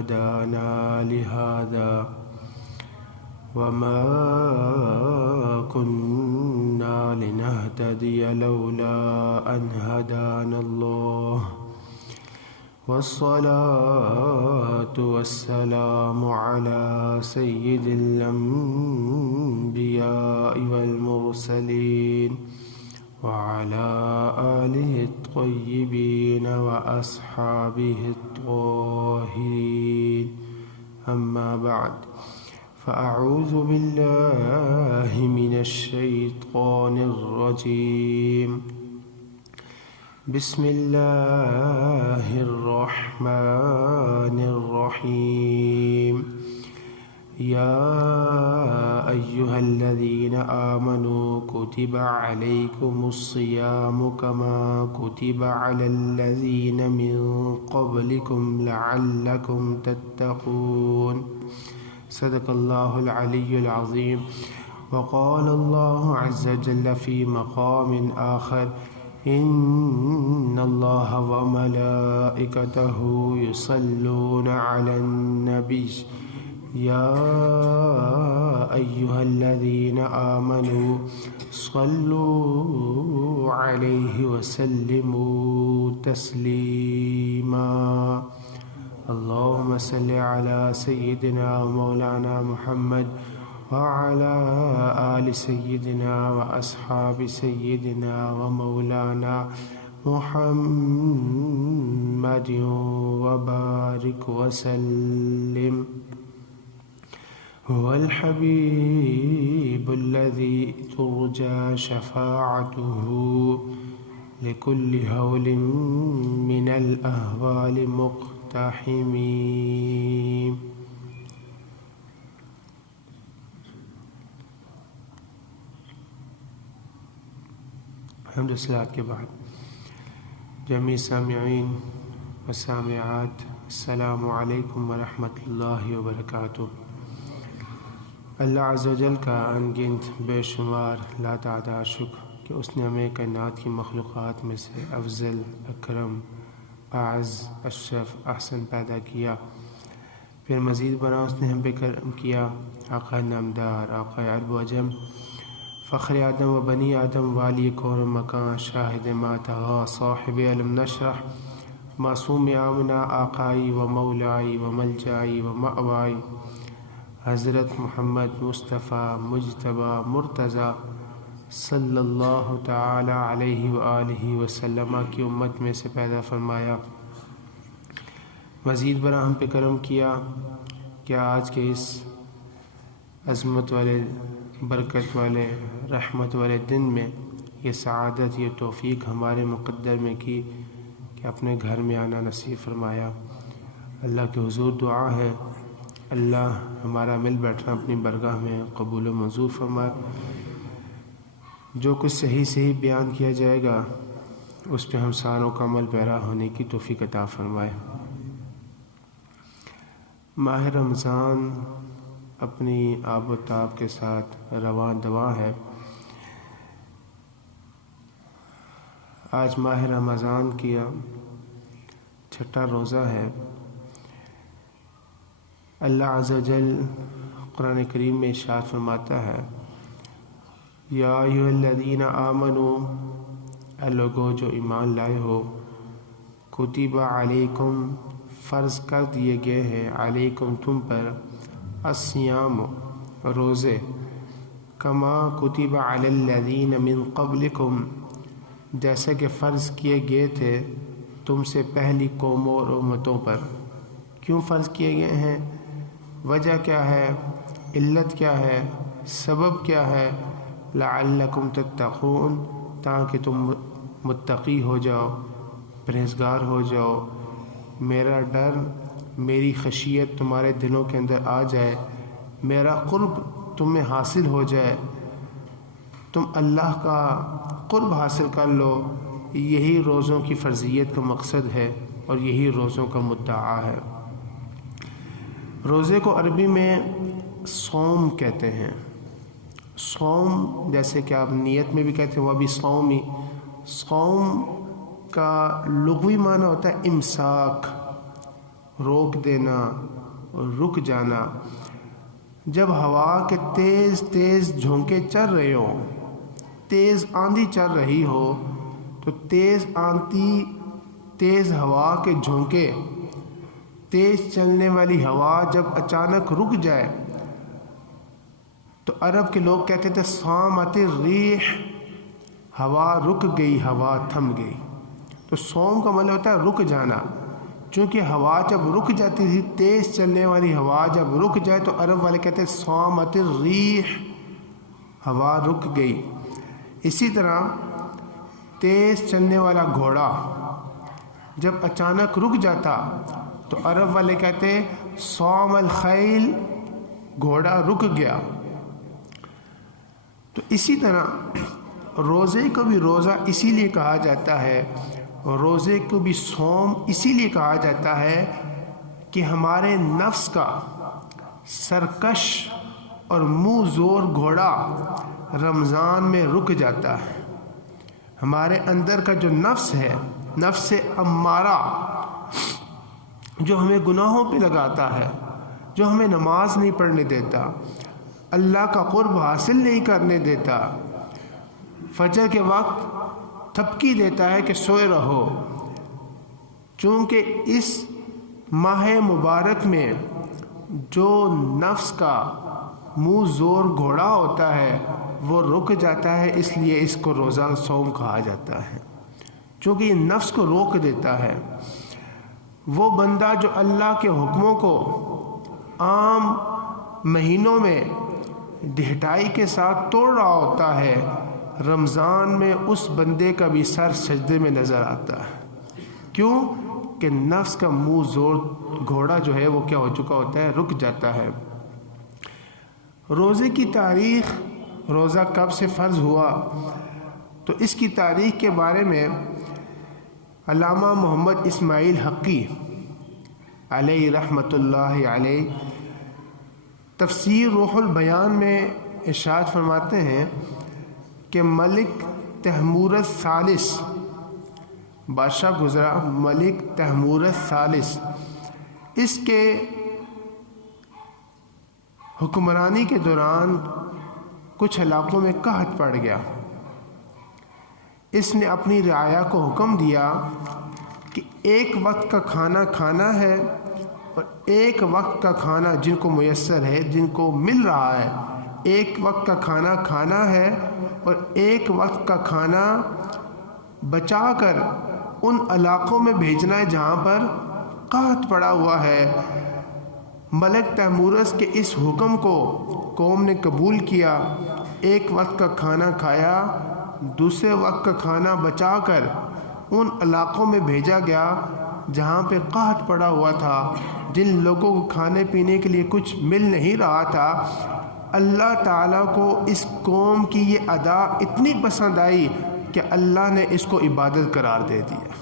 هدانا لهذا وما كنا لنهتدي لولا أن هدانا الله والصلاة والسلام على سيد الأنبياء والمرسلين وعلى آله الطيبين وأصحابه الطاهرين أما بعد فأعوذ بالله من الشيطان الرجيم بسم الله الرحمن الرحيم يا أيها الذين آمنوا كتب عليكم الصيام كما كتب على الذين من قبلكم لعلكم تتقون صدق الله العلي العظيم وقال الله عز وجل في مقام آخر إن الله وملائكته يصلون على النبي يا أيها الذين آمنوا صلوا عليه وسلموا تسليما اللهم صل على سيدنا ومولانا محمد وعلى آل سيدنا وأصحاب سيدنا ومولانا محمد وبارك وسلم هو الحبيب الذي ترجى شفاعته لكل هول من الأهوال مقتحمين حمد الصلاة کے بعد جمیع سامعین و سامعات السلام علیکم ورحمۃ اللہ وبرکاتہ۔ اللہ عز و جل کا انگنت بے شمار لا تعداد شکر کہ اس نے ہمیں کائنات کی مخلوقات میں سے افضل، اکرم، اعز، اشرف، احسن پیدا کیا، پھر مزید برآں اس نے ہم پہ کرم کیا، آقا نامدار، آقا عرب و عجم، فخر آدم و بنی آدم، والی کون و مکان، شاہد ما طغی، صاحب علم نشرح، معصوم آمنہ، آقائی و مولائی و ملجائی و مأوائی، حضرت محمد مصطفیٰ مجتبیٰ مرتضیٰ صلی اللہ تعالی علیہ وآلہ وسلم کی امت میں سے پیدا فرمایا، مزید برآں ہم پہ کرم کیا کہ آج کے اس عظمت والے، برکت والے، رحمت والے دن میں یہ سعادت، یہ توفیق ہمارے مقدر میں کی کہ اپنے گھر میں آنا نصیب فرمایا۔ اللہ کے حضور دعا ہے اللہ ہمارا مل بیٹھنا اپنی برگاہ میں قبول و منظور فرمائے، جو کچھ صحیح صحیح بیان کیا جائے گا اس پہ ہم ساروں کا عمل پیرا ہونے کی توفیق عطا فرمائے۔ ماہ رمضان اپنی آب و تاب کے ساتھ رواں دواں ہے۔ آج ماہ رمضان کی چھٹا روزہ ہے۔ اللہ عز و جل قرآن کریم میں ارشاد فرماتا ہے یا ایھا الذین آمنوا، اے لوگو جو ایمان لائے ہو، کتب علیکم، فرض کر دیے گئے ہیں، علیکم تم پر، الصیام روزے، کما کتب علی الذین من قبلکم، جیسا کہ فرض کیے گئے تھے تم سے پہلی قوموں اور امتوں پر۔ کیوں فرض کیے گئے ہیں؟ وجہ کیا ہے؟ علت کیا ہے؟ سبب کیا ہے؟ لعلکم تتقون، تاکہ تم متقی ہو جاؤ، پرہیزگار ہو جاؤ، میرا ڈر، میری خشیت تمہارے دلوں کے اندر آ جائے، میرا قرب تمہیں حاصل ہو جائے، تم اللہ کا قرب حاصل کر لو۔ یہی روزوں کی فرضیت کا مقصد ہے اور یہی روزوں کا مدعا ہے۔ روزے کو عربی میں صوم کہتے ہیں۔ صوم جیسے کہ آپ نیت میں بھی کہتے ہیں وہ بھی صومی، صوم کا لغوی معنی ہوتا ہے امساک، روک دینا اور رک جانا، جب ہوا کے تیز تیز جھونکے چل رہے ہوں، تیز آندھی چل رہی ہو، تو تیز آندھی، تیز ہوا کے جھونکے، تیز چلنے والی ہوا جب اچانک رک جائے تو عرب کے لوگ کہتے تھے صامت الریح، ہوا رک گئی، ہوا تھم گئی۔ تو صوم کا مطلب ہوتا ہے رک جانا، چونکہ ہوا جب رک جاتی تھی، تیز چلنے والی ہوا جب رک جائے تو عرب والے کہتے ہیں صامت الریح، ہوا رک گئی۔ اسی طرح تیز چلنے والا گھوڑا جب اچانک رک جاتا تو عرب والے کہتے ہیں صام الخیل، گھوڑا رک گیا۔ تو اسی طرح روزے کو بھی روزہ اسی لیے کہا جاتا ہے، روزے کو بھی صوم اسی لیے کہا جاتا ہے کہ ہمارے نفس کا سرکش اور منہ زور گھوڑا رمضان میں رک جاتا ہے۔ ہمارے اندر کا جو نفس ہے، نفس امارہ، جو ہمیں گناہوں پہ لگاتا ہے، جو ہمیں نماز نہیں پڑھنے دیتا، اللہ کا قرب حاصل نہیں کرنے دیتا، فجر کے وقت تھپکی دیتا ہے کہ سوئے رہو، چونکہ اس ماہ مبارک میں جو نفس کا منہ زور گھوڑا ہوتا ہے وہ رک جاتا ہے، اس لیے اس کو روزہ صوم کہا جاتا ہے، چونکہ یہ نفس کو روک دیتا ہے۔ وہ بندہ جو اللہ کے حکموں کو عام مہینوں میں ڈھٹائی کے ساتھ توڑ رہا ہوتا ہے، رمضان میں اس بندے کا بھی سر سجدے میں نظر آتا ہے۔ کیوں کہ نفس کا منہ زور گھوڑا جو ہے وہ کیا ہو چکا ہوتا ہے، رک جاتا ہے۔ روزے کی تاریخ، روزہ کب سے فرض ہوا، تو اس کی تاریخ کے بارے میں علامہ محمد اسماعیل حقی علیہ رحمۃ اللہ علیہ تفسیر روح البیان میں ارشاد فرماتے ہیں کہ ملک تیمور الثالث، بادشاہ گزرا ملک تیمور الثالث، اس کے حکمرانی کے دوران کچھ علاقوں میں قحط پڑ گیا۔ اس نے اپنی رعایا کو حکم دیا کہ ایک وقت کا کھانا کھانا ہے، اور ایک وقت کا کھانا جن کو میسر ہے، جن کو مل رہا ہے، ایک وقت کا کھانا کھانا ہے، اور ایک وقت کا کھانا بچا کر ان علاقوں میں بھیجنا ہے جہاں پر قحط پڑا ہوا ہے۔ ملک تیمورس کے اس حکم کو قوم نے قبول کیا، ایک وقت کا کھانا کھایا، دوسرے وقت کا کھانا بچا کر ان علاقوں میں بھیجا گیا جہاں پہ قحط پڑا ہوا تھا، جن لوگوں کو کھانے پینے کے لیے کچھ مل نہیں رہا تھا۔ اللہ تعالیٰ کو اس قوم کی یہ ادا اتنی پسند آئی کہ اللہ نے اس کو عبادت قرار دے دیا۔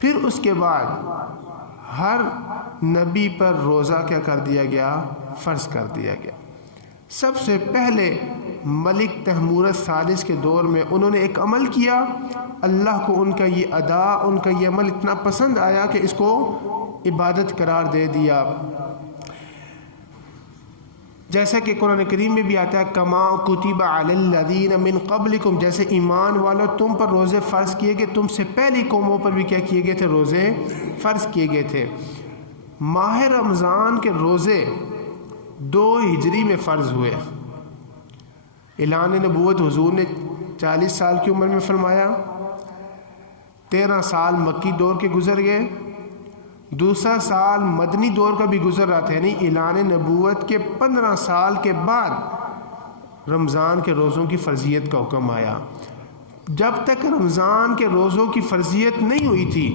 پھر اس کے بعد ہر نبی پر روزہ کیا کر دیا گیا، فرض کر دیا گیا۔ سب سے پہلے ملک تیمور الثالث کے دور میں انہوں نے ایک عمل کیا، اللہ کو ان کا یہ ادا، ان کا یہ عمل اتنا پسند آیا کہ اس کو عبادت قرار دے دیا۔ جیسا کہ قرآن کریم میں بھی آتا ہے کما کتب علی الذین من قبلکم، جیسے ایمان والو تم پر روزے فرض کیے گئے، تم سے پہلی قوموں پر بھی کیا کیے گئے تھے، روزے فرض کیے گئے تھے۔ ماہ رمضان کے روزے 2 ہجری میں فرض ہوئے۔ اعلان نبوت حضور نے 40 سال کی عمر میں فرمایا، 13 سال مکی دور کے گزر گئے، دوسرا سال مدنی دور کا بھی گزر رہا تھا، یعنی اعلان نبوت کے 15 سال کے بعد رمضان کے روزوں کی فرضیت کا حکم آیا۔ جب تک رمضان کے روزوں کی فرضیت نہیں ہوئی تھی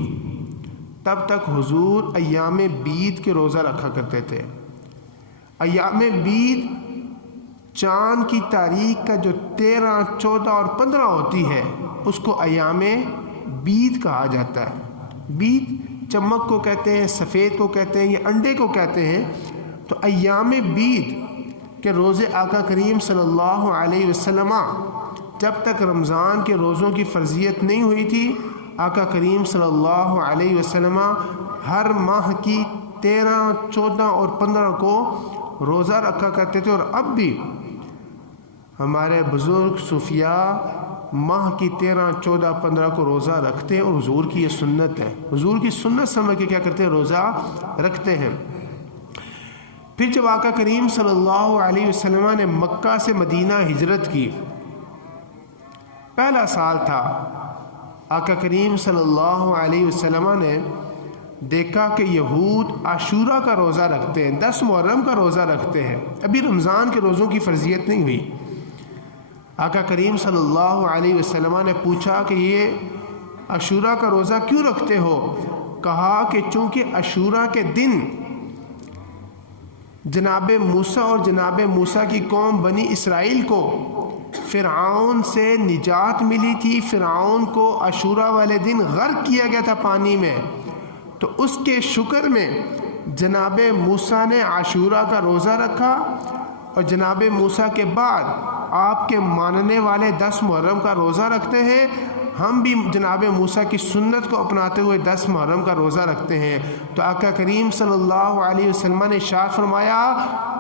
تب تک حضور ایام بیت کے روزہ رکھا کرتے تھے۔ ایام بیت چاند کی تاریخ کا جو 13، 14 اور 15 ہوتی ہے اس کو ایام بیت کہا جاتا ہے۔ بیت چمک کو کہتے ہیں، سفید کو کہتے ہیں، یا انڈے کو کہتے ہیں۔ تو ایام بیت کے روزے آقا کریم صلی اللہ علیہ وسلم جب تک رمضان کے روزوں کی فرضیت نہیں ہوئی تھی، آقا کریم صلی اللہ علیہ وسلم ہر ماہ کی 13, 14 اور 15 کو روزہ رکھا کرتے تھے، اور اب بھی ہمارے بزرگ صوفیاء ماہ کی 13, 14, 15 کو روزہ رکھتے ہیں، اور حضور کی یہ سنت ہے، حضور کی سنت سمجھ کے کیا کرتے ہیں؟ روزہ رکھتے ہیں۔ پھر جب آقا کریم صلی اللہ علیہ وسلم نے مکہ سے مدینہ ہجرت کی، پہلا سال تھا، آقا کریم صلی اللہ علیہ وسلم نے دیکھا کہ یہود عاشورہ کا روزہ رکھتے ہیں، 10 محرم کا روزہ رکھتے ہیں، ابھی رمضان کے روزوں کی فرضیت نہیں ہوئی۔ آقا کریم صلی اللہ علیہ وسلم نے پوچھا کہ یہ عاشورہ کا روزہ کیوں رکھتے ہو؟ کہا کہ چونکہ عاشورہ کے دن جناب موسیٰ اور جناب موسیٰ کی قوم بنی اسرائیل کو فرعون سے نجات ملی تھی، فرعون کو عاشورہ والے دن غرق کیا گیا تھا پانی میں، تو اس کے شکر میں جناب موسیٰ نے عاشورہ کا روزہ رکھا، اور جناب موسیٰ کے بعد آپ کے ماننے والے 10 محرم کا روزہ رکھتے ہیں۔ ہم بھی جناب موسیٰ کی سنت کو اپناتے ہوئے 10 محرم کا روزہ رکھتے ہیں۔ تو آقا کریم صلی اللہ علیہ وسلم نے ارشاد فرمایا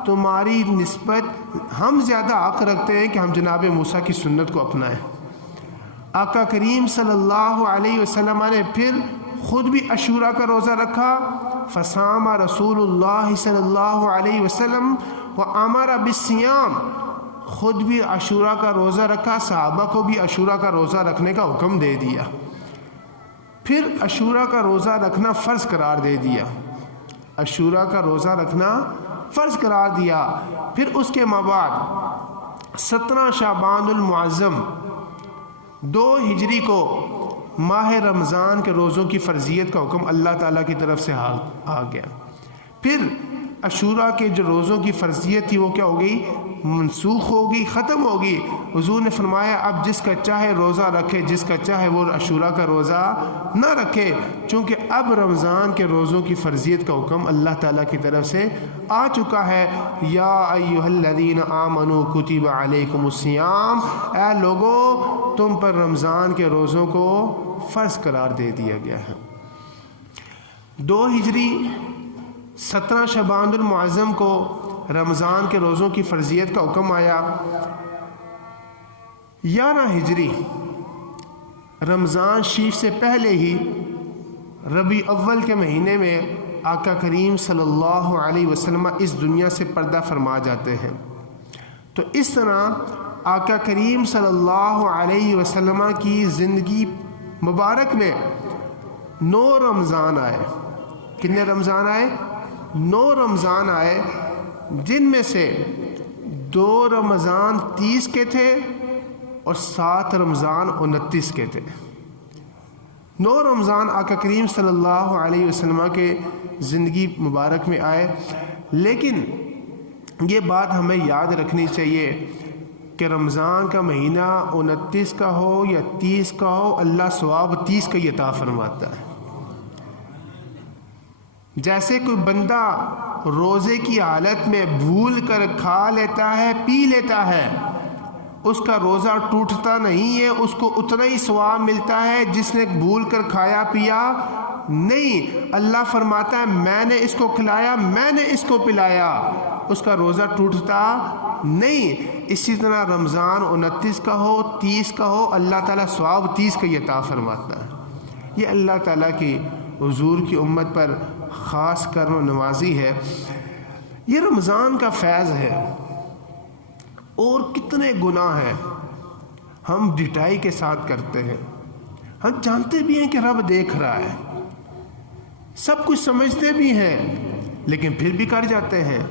تمہاری نسبت ہم زیادہ حق رکھتے ہیں کہ ہم جناب موسیٰ کی سنت کو اپنائیں۔ آقا کریم صلی اللہ علیہ وسلم نے پھر خود بھی عاشورہ کا روزہ رکھا، فصام رسول اللہ صلی اللہ علیہ وسلم وامر بالصیام، خود بھی عاشورہ کا روزہ رکھا، صحابہ کو بھی عاشورہ کا روزہ رکھنے کا حکم دے دیا، پھر عاشورہ کا روزہ رکھنا فرض قرار دے دیا، عاشورہ کا روزہ رکھنا فرض قرار دیا۔ پھر اس کے بعد 17 شعبان المعظم 2 ہجری کو ماہ رمضان کے روزوں کی فرضیت کا حکم اللہ تعالیٰ کی طرف سے آ گیا۔ پھر عاشورہ کے جو روزوں کی فرضیت تھی وہ کیا ہو گئی؟ منسوخ ہوگی، ختم ہوگی۔ حضور نے فرمایا اب جس کا چاہے روزہ رکھے، جس کا چاہے وہ عاشورہ کا روزہ نہ رکھے، چونکہ اب رمضان کے روزوں کی فرضیت کا حکم اللہ تعالیٰ کی طرف سے آ چکا ہے۔ یا ایھا الذین آمنوا کتب علیکم الصیام، اے لوگو تم پر رمضان کے روزوں کو فرض قرار دے دیا گیا ہے۔ 2 ہجری 17 شعبان المعظم کو رمضان کے روزوں کی فرضیت کا حکم آیا۔ 11 ہجری رمضان شریف سے پہلے ہی ربیع اول کے مہینے میں آقا کریم صلی اللہ علیہ وسلم اس دنیا سے پردہ فرما جاتے ہیں۔ تو اس طرح آقا کریم صلی اللہ علیہ وسلم کی زندگی مبارک میں 9 رمضان آئے۔ کتنے رمضان آئے؟ 9 رمضان آئے، جن میں سے 2 رمضان 30 کے تھے اور 7 رمضان 29 کے تھے۔ 9 رمضان آقا کریم صلی اللہ علیہ وسلم کے زندگی مبارک میں آئے، لیکن یہ بات ہمیں یاد رکھنی چاہیے کہ رمضان کا مہینہ 29 کا ہو یا 30 کا ہو، اللہ ثواب 30 کا ہی عطا فرماتا ہے۔ جیسے کوئی بندہ روزے کی حالت میں بھول کر کھا لیتا ہے، پی لیتا ہے، اس کا روزہ ٹوٹتا نہیں ہے، اس کو اتنا ہی ثواب ملتا ہے جس نے بھول کر کھایا پیا نہیں۔ اللہ فرماتا ہے میں نے اس کو کھلایا، میں نے اس کو پلایا، اس کا روزہ ٹوٹتا نہیں۔ اسی طرح رمضان 29 کا ہو 30 کا ہو، اللہ تعالیٰ ثواب 30 کا ہی عطا فرماتا ہے۔ یہ اللہ تعالیٰ کی حضور کی امت پر خاص کرم و نوازی ہے۔ یہ رمضان کا فیض ہے، اور کتنے گناہ ہیں ہم ڈٹائی کے ساتھ کرتے ہیں۔ ہم جانتے بھی ہیں کہ رب دیکھ رہا ہے، سب کچھ سمجھتے بھی ہیں، لیکن پھر بھی کر جاتے ہیں،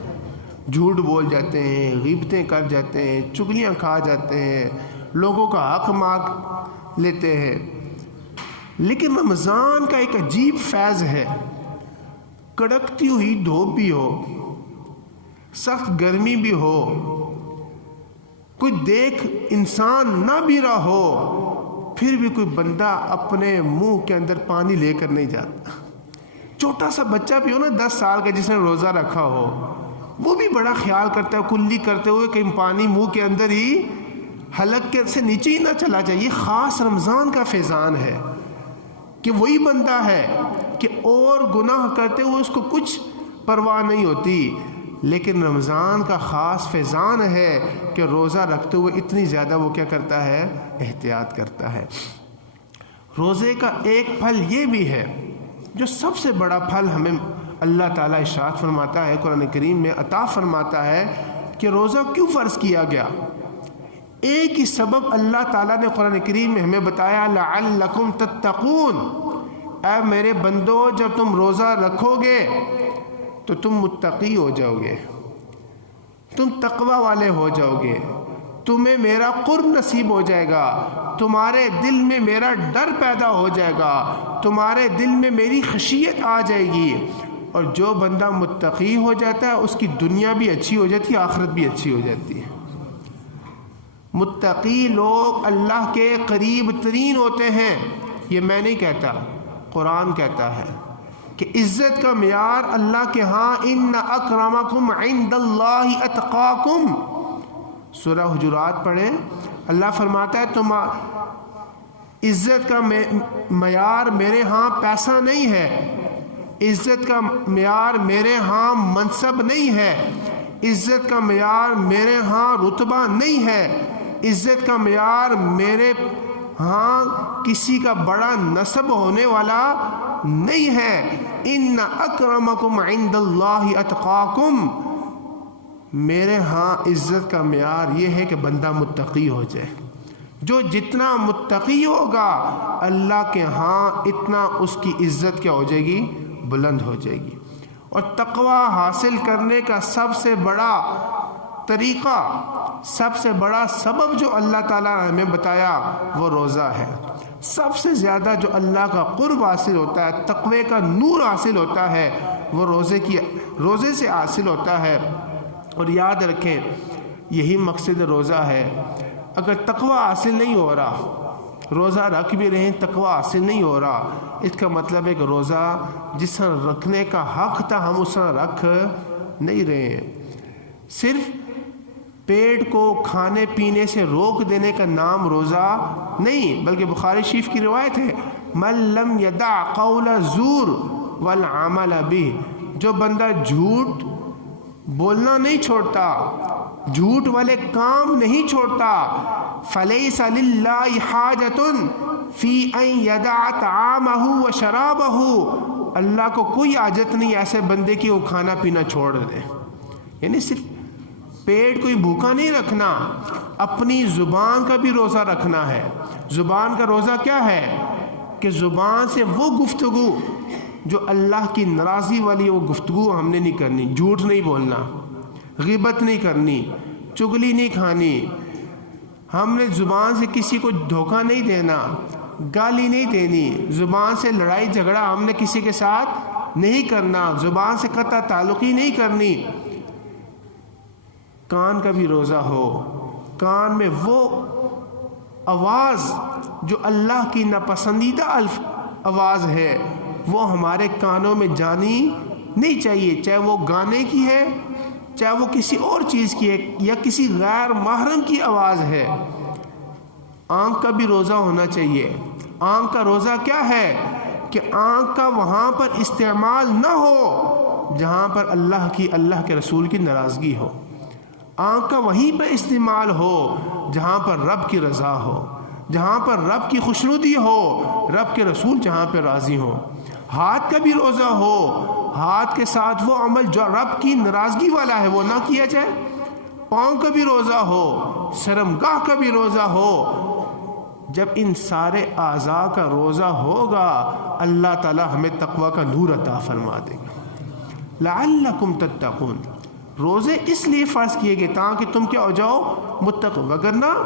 جھوٹ بول جاتے ہیں، غیبتیں کر جاتے ہیں، چغلیاں کھا جاتے ہیں، لوگوں کا حق مانگ لیتے ہیں۔ لیکن رمضان کا ایک عجیب فیض ہے، کڑکتی ہوئی دھوپ بھی ہو، سخت گرمی بھی ہو، کوئی دیکھ انسان نہ بھی رہا ہو، پھر بھی کوئی بندہ اپنے منہ کے اندر پانی لے کر نہیں جاتا۔ چھوٹا سا بچہ بھی ہو نا 10 سال کا جس نے روزہ رکھا ہو، وہ بھی بڑا خیال کرتا ہے کلی کرتے ہوئے کہ پانی منہ کے اندر ہی حلق کے سے نیچے ہی نہ چلا جائے۔ یہ خاص رمضان کا فیضان ہے کہ وہی بندہ ہے کہ اور گناہ کرتے ہوئے اس کو کچھ پرواہ نہیں ہوتی، لیکن رمضان کا خاص فیضان ہے کہ روزہ رکھتے ہوئے اتنی زیادہ وہ کیا کرتا ہے، احتیاط کرتا ہے۔ روزے کا ایک پھل یہ بھی ہے، جو سب سے بڑا پھل ہمیں اللہ تعالیٰ ارشاد فرماتا ہے، قرآن کریم میں عطا فرماتا ہے کہ روزہ کیوں فرض کیا گیا۔ ایک ہی سبب اللہ تعالیٰ نے قرآن کریم میں ہمیں بتایا، لعلکم تتقون، اے میرے بندو جب تم روزہ رکھو گے تو تم متقی ہو جاؤ گے، تم تقوی والے ہو جاؤ گے، تمہیں میرا قرب نصیب ہو جائے گا، تمہارے دل میں میرا ڈر پیدا ہو جائے گا، تمہارے دل میں میری خشیت آ جائے گی۔ اور جو بندہ متقی ہو جاتا ہے اس کی دنیا بھی اچھی ہو جاتی ہے، آخرت بھی اچھی ہو جاتی ہے۔ متقی لوگ اللہ کے قریب ترین ہوتے ہیں، یہ میں نہیں کہتا، قرآن کہتا ہے کہ عزت کا معیار اللہ کے ہاں ان اکرمکم عند اللہ اتقاکم۔ سورہ حجرات پڑھیں، اللہ فرماتا ہے تم عزت کا معیار میرے ہاں پیسہ نہیں ہے، عزت کا معیار میرے ہاں منصب نہیں ہے، عزت کا معیار میرے ہاں رتبہ نہیں ہے، عزت کا معیار میرے ہاں کسی کا بڑا نسب ہونے والا نہیں ہے۔ ان اکرمکم عند اللہ اتقاکم، میرے ہاں عزت کا معیار یہ ہے کہ بندہ متقی ہو جائے۔ جو جتنا متقی ہوگا اللہ کے ہاں اتنا اس کی عزت کیا ہو جائے گی، بلند ہو جائے گی۔ اور تقوی حاصل کرنے کا سب سے بڑا طریقہ، سب سے بڑا سبب جو اللہ تعالیٰ نے ہمیں بتایا وہ روزہ ہے۔ سب سے زیادہ جو اللہ کا قرب حاصل ہوتا ہے، تقوی کا نور حاصل ہوتا ہے، وہ روزے سے حاصل ہوتا ہے۔ اور یاد رکھیں یہی مقصد روزہ ہے۔ اگر تقوی حاصل نہیں ہو رہا، روزہ رکھ بھی رہے ہیں تقوی حاصل نہیں ہو رہا، اس کا مطلب ہے کہ روزہ جس طرح رکھنے کا حق تھا ہم اس طرح رکھ نہیں رہے ہیں۔ صرف پیٹ کو کھانے پینے سے روک دینے کا نام روزہ نہیں، بلکہ بخاری شریف کی روایت ہے، من لم یدع قول الزور والعمل به، جو بندہ جھوٹ بولنا نہیں چھوڑتا، جھوٹ والے کام نہیں چھوڑتا، فلیس للہ حاجۃ فی ان یدع طعامہ وشرابہ، اللہ کو کوئی حاجت نہیں ایسے بندے کی وہ کھانا پینا چھوڑ دے۔ یعنی صرف پیٹ کوئی بھوکا نہیں رکھنا، اپنی زبان کا بھی روزہ رکھنا ہے۔ زبان کا روزہ کیا ہے کہ زبان سے وہ گفتگو جو اللہ کی ناراضی والی وہ گفتگو ہم نے نہیں کرنی، جھوٹ نہیں بولنا، غیبت نہیں کرنی، چگلی نہیں کھانی، ہم نے زبان سے کسی کو دھوکہ نہیں دینا، گالی نہیں دینی، زبان سے لڑائی جھگڑا ہم نے کسی کے ساتھ نہیں کرنا، زبان سے قطع تعلقی نہیں کرنی۔ کان کا بھی روزہ ہو، کان میں وہ آواز جو اللہ کی ناپسندیدہ آواز ہے وہ ہمارے کانوں میں جانی نہیں چاہیے، چاہے وہ گانے کی ہے، چاہے وہ کسی اور چیز کی ہے، یا کسی غیر محرم کی آواز ہے۔ آنکھ کا بھی روزہ ہونا چاہیے۔ آنکھ کا روزہ کیا ہے کہ آنکھ کا وہاں پر استعمال نہ ہو جہاں پر اللہ کے رسول کی ناراضگی ہو، آنکھ کا وہیں پر استعمال ہو جہاں پر رب کی رضا ہو، جہاں پر رب کی خوشنودی ہو، رب کے رسول جہاں پر راضی ہو۔ ہاتھ کا بھی روزہ ہو، ہاتھ کے ساتھ وہ عمل جو رب کی ناراضگی والا ہے وہ نہ کیا جائے۔ پاؤں کا بھی روزہ ہو، شرمگاہ کا بھی روزہ ہو۔ جب ان سارے اعضاء کا روزہ ہوگا اللہ تعالی ہمیں تقوی کا نور عطا فرما دے گا۔ لعلکم تتقون، روزے اس لیے فرض کیے گئے تاکہ تم کیا ہو جاؤ، متقی، وگرنہ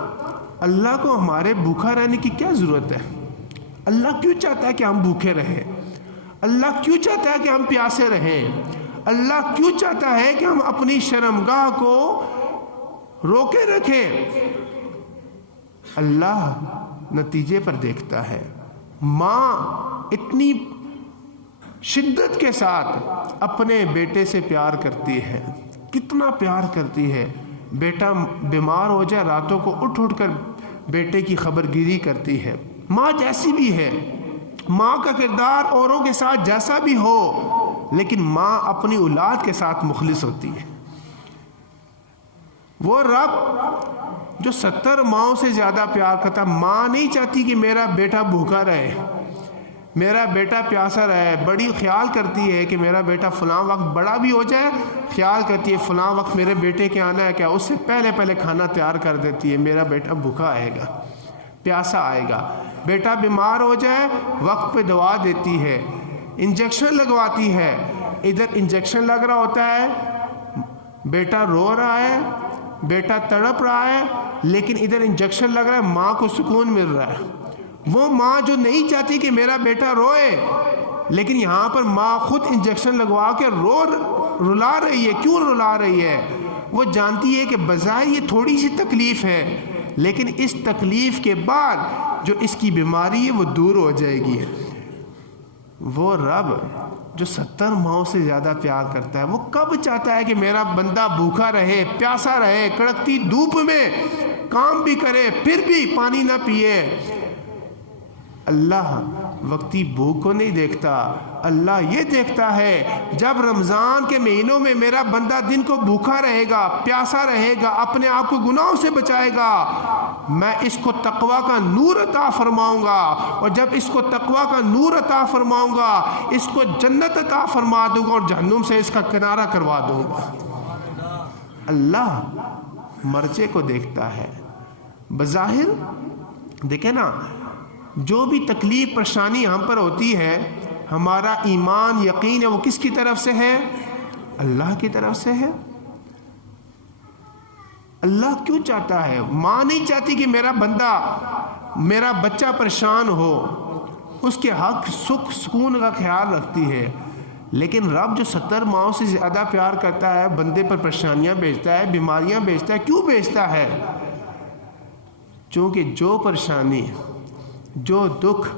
اللہ کو ہمارے بھوکا رہنے کی کیا ضرورت ہے؟ اللہ کیوں چاہتا ہے کہ ہم بھوکے رہیں؟ اللہ کیوں چاہتا ہے کہ ہم پیاسے رہیں؟ اللہ کیوں چاہتا ہے کہ ہم اپنی شرمگاہ کو روکے رکھیں؟ اللہ نتیجے پر دیکھتا ہے۔ ماں اتنی شدت کے ساتھ اپنے بیٹے سے پیار کرتی ہے، کتنا پیار کرتی ہے، بیٹا بیمار ہو جائے راتوں کو اٹھ کر بیٹے کی خبر گیری کرتی ہے۔ ماں جیسی بھی ہے ماں کا کردار اوروں کے ساتھ جیسا بھی ہو، لیکن ماں اپنی اولاد کے ساتھ مخلص ہوتی ہے۔ وہ رب جو 70 ماؤں سے زیادہ پیار کرتا، ماں نہیں چاہتی کہ میرا بیٹا بھوکا رہے، میرا بیٹا پیاسا رہے، بڑی خیال کرتی ہے کہ میرا بیٹا فلاں وقت بڑا بھی ہو جائے، خیال کرتی ہے فلاں وقت میرے بیٹے کے آنا ہے کیا، اس سے پہلے کھانا تیار کر دیتی ہے، میرا بیٹا بھوکا آئے گا، پیاسا آئے گا۔ بیٹا بیمار ہو جائے وقت پہ دوا دیتی ہے، انجیکشن لگواتی ہے۔ ادھر انجیکشن لگ رہا ہوتا ہے، بیٹا رو رہا ہے، بیٹا تڑپ رہا ہے، لیکن ادھر انجیکشن لگ رہا ہے، ماں کو سکون مل رہا ہے۔ وہ ماں جو نہیں چاہتی کہ میرا بیٹا روئے، لیکن یہاں پر ماں خود انجیکشن لگوا کے رلا رہی ہے۔ کیوں رلا رہی ہے؟ وہ جانتی ہے کہ بظاہر یہ تھوڑی سی تکلیف ہے، لیکن اس تکلیف کے بعد جو اس کی بیماری ہے وہ دور ہو جائے گی۔ وہ رب جو 70 ماؤں سے زیادہ پیار کرتا ہے، وہ کب چاہتا ہے کہ میرا بندہ بھوکا رہے، پیاسا رہے، کڑکتی دھوپ میں کام بھی کرے پھر بھی پانی نہ پیے۔ اللہ وقتی بھوک کو نہیں دیکھتا، اللہ یہ دیکھتا ہے جب رمضان کے مہینوں میں میرا بندہ دن کو بھوکا رہے گا، پیاسا رہے گا، اپنے آپ کو گناہوں سے بچائے گا، میں اس کو تقویٰ کا نور عطا فرماؤں گا، اور جب اس کو تقویٰ کا نور عطا فرماؤں گا اس کو جنت عطا فرما دوں گا اور جہنم سے اس کا کنارہ کروا دوں گا۔ اللہ مرجے کو دیکھتا ہے۔ بظاہر دیکھیں نا، جو بھی تکلیف پریشانی ہم پر ہوتی ہے، ہمارا ایمان یقین ہے وہ کس کی طرف سے ہے؟ اللہ کی طرف سے ہے۔ اللہ کیوں چاہتا ہے؟ ماں نہیں چاہتی کہ میرا بندہ، میرا بچہ پریشان ہو، اس کے حق سکھ سکون کا خیال رکھتی ہے، لیکن رب جو 70 ماؤں سے زیادہ پیار کرتا ہے، بندے پر پریشانیاں بھیجتا ہے، بیماریاں بھیجتا ہے۔ کیوں بھیجتا ہے؟ چونکہ جو پریشانی، جو دکھ،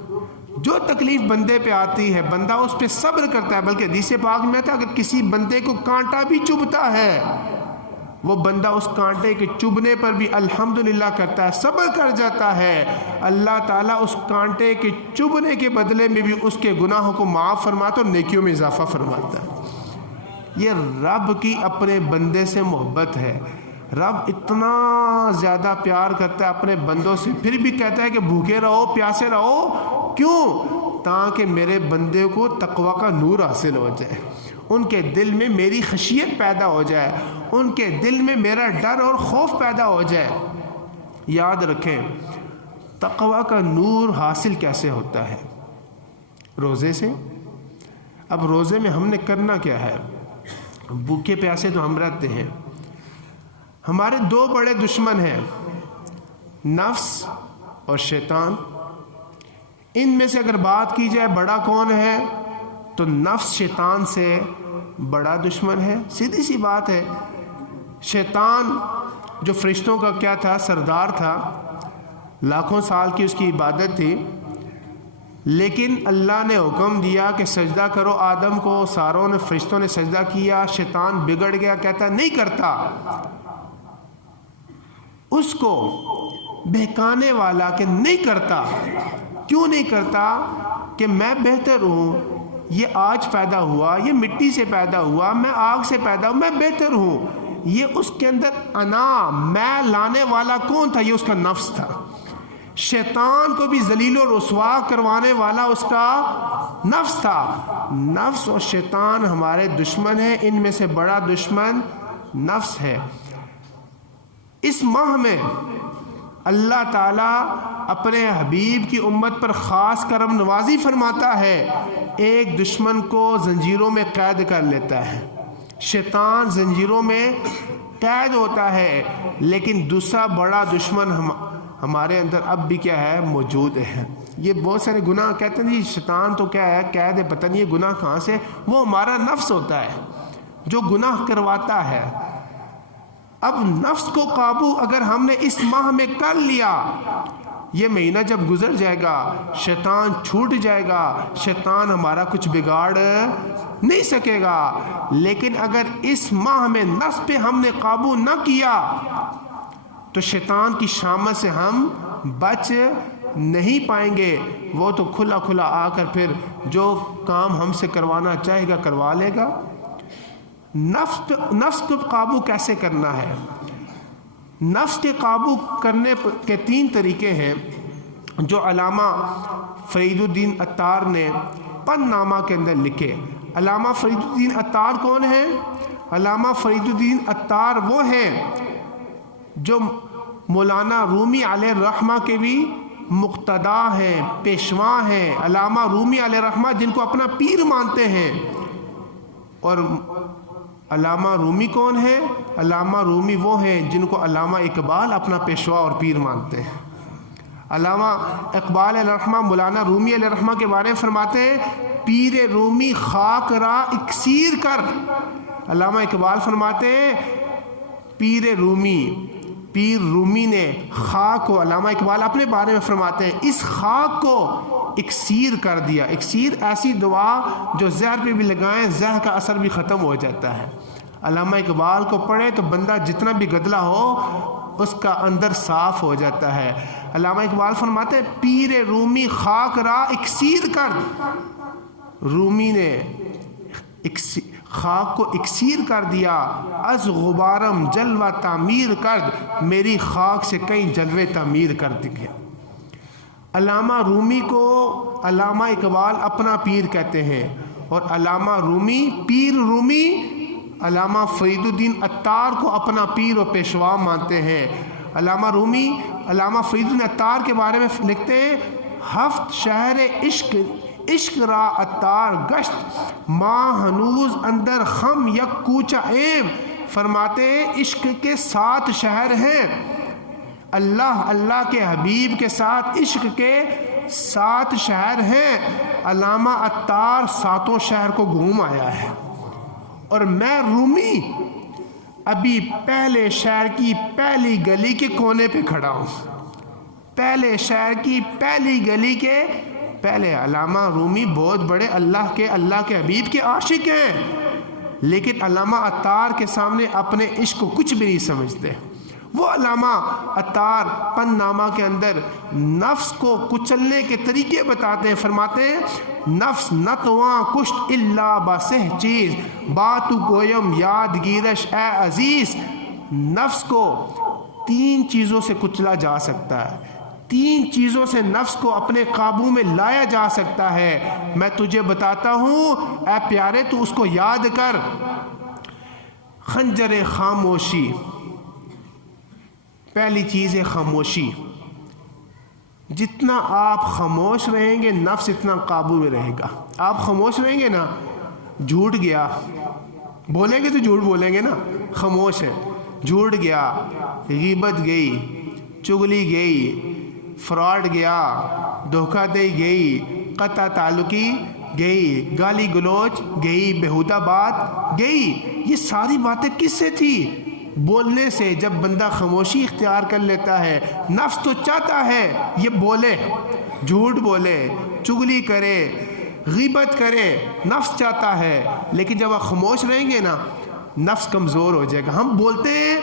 جو تکلیف بندے پہ آتی ہے، بندہ اس پہ صبر کرتا ہے۔ بلکہ حدیث پاک میں تھا اگر کسی بندے کو کانٹا بھی چبھتا ہے، وہ بندہ اس کانٹے کے چبھنے پر بھی الحمدللہ کرتا ہے، صبر کر جاتا ہے، اللہ تعالیٰ اس کانٹے کے چبھنے کے بدلے میں بھی اس کے گناہوں کو معاف فرماتا اور نیکیوں میں اضافہ فرماتا ہے۔ یہ رب کی اپنے بندے سے محبت ہے۔ رب اتنا زیادہ پیار کرتا ہے اپنے بندوں سے، پھر بھی کہتا ہے کہ بھوکے رہو، پیاسے رہو۔ کیوں؟ تاکہ میرے بندے کو تقویٰ کا نور حاصل ہو جائے، ان کے دل میں میری خشیت پیدا ہو جائے، ان کے دل میں میرا ڈر اور خوف پیدا ہو جائے۔ یاد رکھیں، تقویٰ کا نور حاصل کیسے ہوتا ہے؟ روزے سے۔ اب روزے میں ہم نے کرنا کیا ہے؟ بھوکے پیاسے تو ہم رہتے ہیں، ہمارے 2 بڑے دشمن ہیں، نفس اور شیطان۔ ان میں سے اگر بات کی جائے بڑا کون ہے، تو نفس شیطان سے بڑا دشمن ہے۔ سیدھی سی بات ہے۔ شیطان جو فرشتوں کا کیا تھا؟ سردار تھا، لاکھوں سال کی اس کی عبادت تھی، لیکن اللہ نے حکم دیا کہ سجدہ کرو آدم کو، ساروں نے، فرشتوں نے سجدہ کیا، شیطان بگڑ گیا، کہتا نہیں کرتا۔ اس کو بہکانے والا کہ نہیں کرتا، کیوں نہیں کرتا؟ کہ میں بہتر ہوں، یہ آج پیدا ہوا، یہ مٹی سے پیدا ہوا، میں آگ سے پیدا ہوں، میں بہتر ہوں۔ یہ اس کے اندر انا، میں لانے والا کون تھا؟ یہ اس کا نفس تھا۔ شیطان کو بھی ذلیل و رسوا کروانے والا اس کا نفس تھا۔ نفس اور شیطان ہمارے دشمن ہیں، ان میں سے بڑا دشمن نفس ہے۔ اس ماہ میں اللہ تعالیٰ اپنے حبیب کی امت پر خاص کرم نوازی فرماتا ہے، ایک دشمن کو زنجیروں میں قید کر لیتا ہے، شیطان زنجیروں میں قید ہوتا ہے، لیکن دوسرا بڑا دشمن ہمارے اندر اب بھی کیا ہے؟ موجود ہے۔ یہ بہت سارے گناہ کہتے ہیں جی شیطان تو کیا ہے؟ قید ہے، پتہ نہیں یہ گناہ کہاں سے؟ وہ ہمارا نفس ہوتا ہے جو گناہ کرواتا ہے۔ اب نفس کو قابو اگر ہم نے اس ماہ میں کر لیا، یہ مہینہ جب گزر جائے گا شیطان چھوٹ جائے گا، شیطان ہمارا کچھ بگاڑ نہیں سکے گا۔ لیکن اگر اس ماہ میں نفس پہ ہم نے قابو نہ کیا تو شیطان کی شامت سے ہم بچ نہیں پائیں گے وہ تو کھلا کھلا آ کر پھر جو کام ہم سے کروانا چاہے گا کروا لے گا۔ نفس کو قابو کیسے کرنا ہے؟ نفس کے قابو کرنے کے 3 طریقے ہیں جو علامہ فرید الدین عطار نے پن نامہ کے اندر لکھے۔ علامہ فرید الدین عطار کون ہیں؟ علامہ فرید الدین عطار وہ ہیں جو مولانا رومی علیہ الرحمہ کے بھی مقتدا ہیں، پیشوا ہیں۔ علامہ رومی علیہ الرحمہ جن کو اپنا پیر مانتے ہیں، اور علامہ رومی کون ہے؟ علامہ رومی وہ ہیں جن کو علامہ اقبال اپنا پیشوا اور پیر مانتے ہیں۔ علامہ اقبال علیہ الرحمہ مولانا رومی علیہ الرحمہ کے بارے میں فرماتے ہیں پیر رومی خاک را اکسیر کر۔ علامہ اقبال فرماتے ہیں پیر رومی نے خاک کو، علامہ اقبال اپنے بارے میں فرماتے ہیں اس خاک کو اکسیر کر دیا۔ اکسیر ایسی دوا جو زہر پہ بھی لگائیں زہر کا اثر بھی ختم ہو جاتا ہے۔ علامہ اقبال کو پڑھے تو بندہ جتنا بھی گدلا ہو اس کا اندر صاف ہو جاتا ہے۔ علامہ اقبال فرماتے ہیں پیر رومی خاک را اکسیر کر، رومی نے خاک کو اکسیر کر دیا، از غبارم جلوہ تعمیر کرد، میری خاک سے کئی جلوے تعمیر کر دکھے۔ علامہ رومی کو علامہ اقبال اپنا پیر کہتے ہیں، اور علامہ رومی پیر رومی علامہ فرید الدین عطار کو اپنا پیر و پیشوا مانتے ہیں۔ علامہ رومی علامہ فرید الدین عطار کے بارے میں لکھتے ہیں ہفت شہر عشق را عطار گشت ماں ہنوز اندر خم یک کوچہ ایم۔ فرماتے ہیں عشق کے 7 شہر ہیں، اللہ کے حبیب کے ساتھ عشق کے 7 شہر ہیں۔ علامہ عطار 7 شہر کو گھوم آیا ہے، اور میں رومی ابھی پہلے شہر کی پہلی گلی کے کونے پہ کھڑا ہوں، پہلے شہر کی پہلی گلی کے پہلے۔ علامہ رومی بہت بڑے اللہ کے حبیب کے عاشق ہیں، لیکن علامہ عطار کے سامنے اپنے عشق کو کچھ بھی نہیں سمجھتے۔ وہ علامہ عطار پن نامہ کے اندر نفس کو کچلنے کے طریقے بتاتے ہیں۔ فرماتے ہیں نفس نتواں کشت الا بسہ چیز باتو گویم یادگیرش اے عزیز۔ نفس کو 3 چیزوں سے کچلا جا سکتا ہے، 3 چیزوں سے نفس کو اپنے قابو میں لایا جا سکتا ہے۔ میں تجھے بتاتا ہوں اے پیارے، تو اس کو یاد کر۔ خنجر خاموشی، پہلی چیز ہے خاموشی۔ جتنا آپ خاموش رہیں گے نفس اتنا قابو میں رہے گا۔ آپ خاموش رہیں گے نا، جھوٹ گیا بولیں گے تو جھوٹ بولیں گے نا، خاموش ہے، جھوٹ گیا، غیبت گئی، چغلی گئی، فراڈ گیا، دھوکہ دہی گئی، قطع تعلقی گئی، گالی گلوچ گئی، بیہودہ بات گئی۔ یہ ساری باتیں کس سے تھی؟ بولنے سے۔ جب بندہ خاموشی اختیار کر لیتا ہے، نفس تو چاہتا ہے یہ بولے، جھوٹ بولے، چغلی کرے، غیبت کرے، نفس چاہتا ہے، لیکن جب آپ خاموش رہیں گے نا نفس کمزور ہو جائے گا۔ ہم بولتے ہیں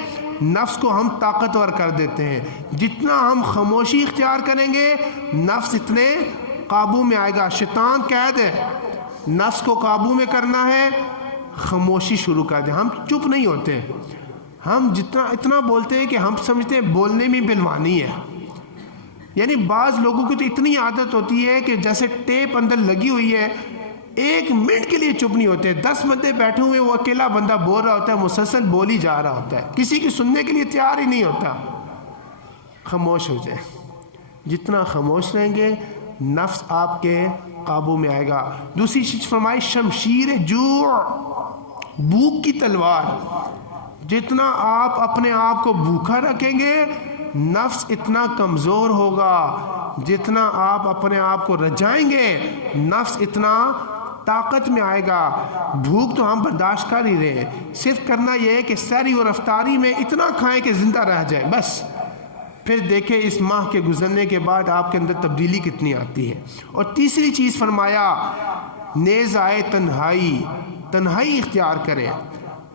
نفس کو ہم طاقتور کر دیتے ہیں، جتنا ہم خاموشی اختیار کریں گے نفس اتنے قابو میں آئے گا۔ شیطان قید ہے، نفس کو قابو میں کرنا ہے خاموشی شروع کر دیں۔ ہم چپ نہیں ہوتے، ہم اتنا بولتے ہیں کہ ہم سمجھتے ہیں بولنے میں بلوانی ہے۔ یعنی بعض لوگوں کی تو اتنی عادت ہوتی ہے کہ جیسے ٹیپ اندر لگی ہوئی ہے، 1 منٹ کے لیے چپ نہیں ہوتے۔ 10 بندے بیٹھے ہوئے، وہ اکیلا بندہ بول رہا ہوتا ہے، مسلسل بول ہی جا رہا ہوتا ہے، کسی کی سننے کے لیے تیار ہی نہیں ہوتا۔ خاموش ہو جائے، جتنا خاموش رہیں گے نفس آپ کے قابو میں آئے گا۔ دوسری چیز فرمائی شمشیر جوع، بھوک کی تلوار۔ جتنا آپ اپنے آپ کو بھوکا رکھیں گے نفس اتنا کمزور ہوگا، جتنا آپ اپنے آپ کو رجائیں گے نفس اتنا طاقت میں آئے گا۔ بھوک تو ہم برداشت کر ہی رہے ہیں، صرف کرنا یہ ہے کہ سحری اور افطاری میں اتنا کھائیں کہ زندہ رہ جائے بس۔ پھر دیکھیں اس ماہ کے گزرنے کے بعد آپ کے اندر تبدیلی کتنی آتی ہے۔ اور تیسری چیز فرمایا نیز آئے تنہائی اختیار کریں۔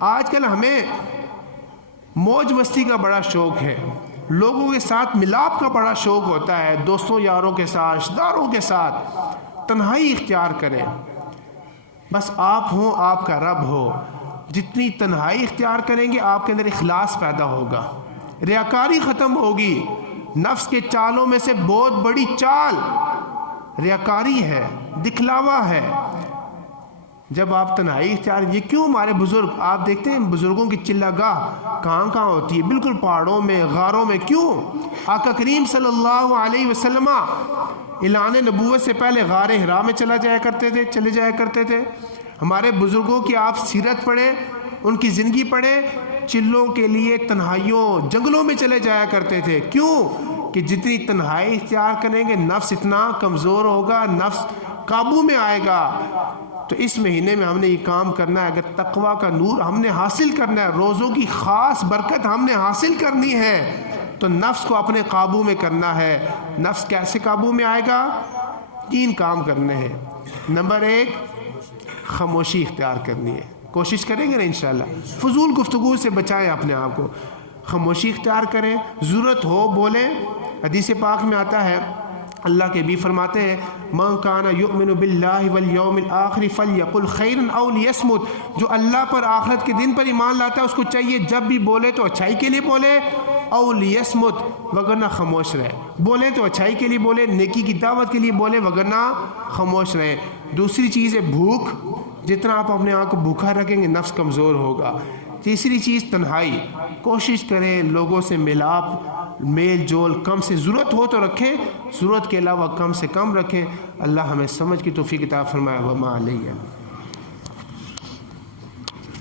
آج کل ہمیں موج مستی کا بڑا شوق ہے، لوگوں کے ساتھ ملاپ کا بڑا شوق ہوتا ہے، دوستوں یاروں کے ساتھ، رشتہ داروں کے ساتھ، تنہائی اختیار کریں، بس آپ ہوں، آپ کا رب ہو۔ جتنی تنہائی اختیار کریں گے آپ کے اندر اخلاص پیدا ہوگا، ریاکاری ختم ہوگی۔ نفس کے چالوں میں سے بہت بڑی چال ریاکاری ہے، دکھلاوا ہے۔ جب آپ تنہائی اختیار، یہ کیوں ہمارے بزرگ، آپ دیکھتے ہیں بزرگوں کی چلہ گاہ کہاں ہوتی ہے؟ بالکل پہاڑوں میں، غاروں میں۔ کیوں؟ آقا کریم صلی اللہ علیہ وسلم اعلان نبوت سے پہلے غار حرا میں چلے جایا کرتے تھے۔ ہمارے بزرگوں کی آپ سیرت پڑھیں، ان کی زندگی پڑھیں، چلوں کے لیے تنہائیوں، جنگلوں میں چلے جایا کرتے تھے۔ کیوں؟ کہ جتنی تنہائی اختیار کریں گے نفس اتنا کمزور ہوگا، نفس قابو میں آئے گا۔ تو اس مہینے میں ہم نے یہ کام کرنا ہے، اگر تقویٰ کا نور ہم نے حاصل کرنا ہے، روزوں کی خاص برکت ہم نے حاصل کرنی ہے، تو نفس کو اپنے قابو میں کرنا ہے۔ نفس کیسے قابو میں آئے گا؟ 3 کام کرنے ہیں۔ نمبر 1، خاموشی اختیار کرنی ہے۔ کوشش کریں گے نا انشاءاللہ، فضول گفتگو سے بچائیں اپنے آپ کو، خاموشی اختیار کریں، ضرورت ہو بولیں۔ حدیث پاک میں آتا ہے، اللہ کے بھی فرماتے ہیں، من کان یؤمن باللہ والیوم الآخر فلیقل خیرا او لیصمت۔ جو اللہ پر، آخرت کے دن پر ایمان لاتا ہے، اس کو چاہیے جب بھی بولے تو اچھائی کے لیے بولے، او لیصمت، وگرنہ خاموش رہے۔ بولیں تو اچھائی کے لیے بولے، نیکی کی دعوت کے لیے بولے، وگرنہ خاموش رہے۔ دوسری چیز ہے بھوک، جتنا آپ اپنے آپ کو بھوکا رکھیں گے نفس کمزور ہوگا۔ تیسری چیز تنہائی، کوشش کریں لوگوں سے ملاپ، میل جول کم سے، ضرورت ہو تو رکھیں، ضرورت کے علاوہ کم سے کم رکھیں۔ اللہ ہمیں سمجھ کی توفیق عطا فرمائے۔ وما علیہ۔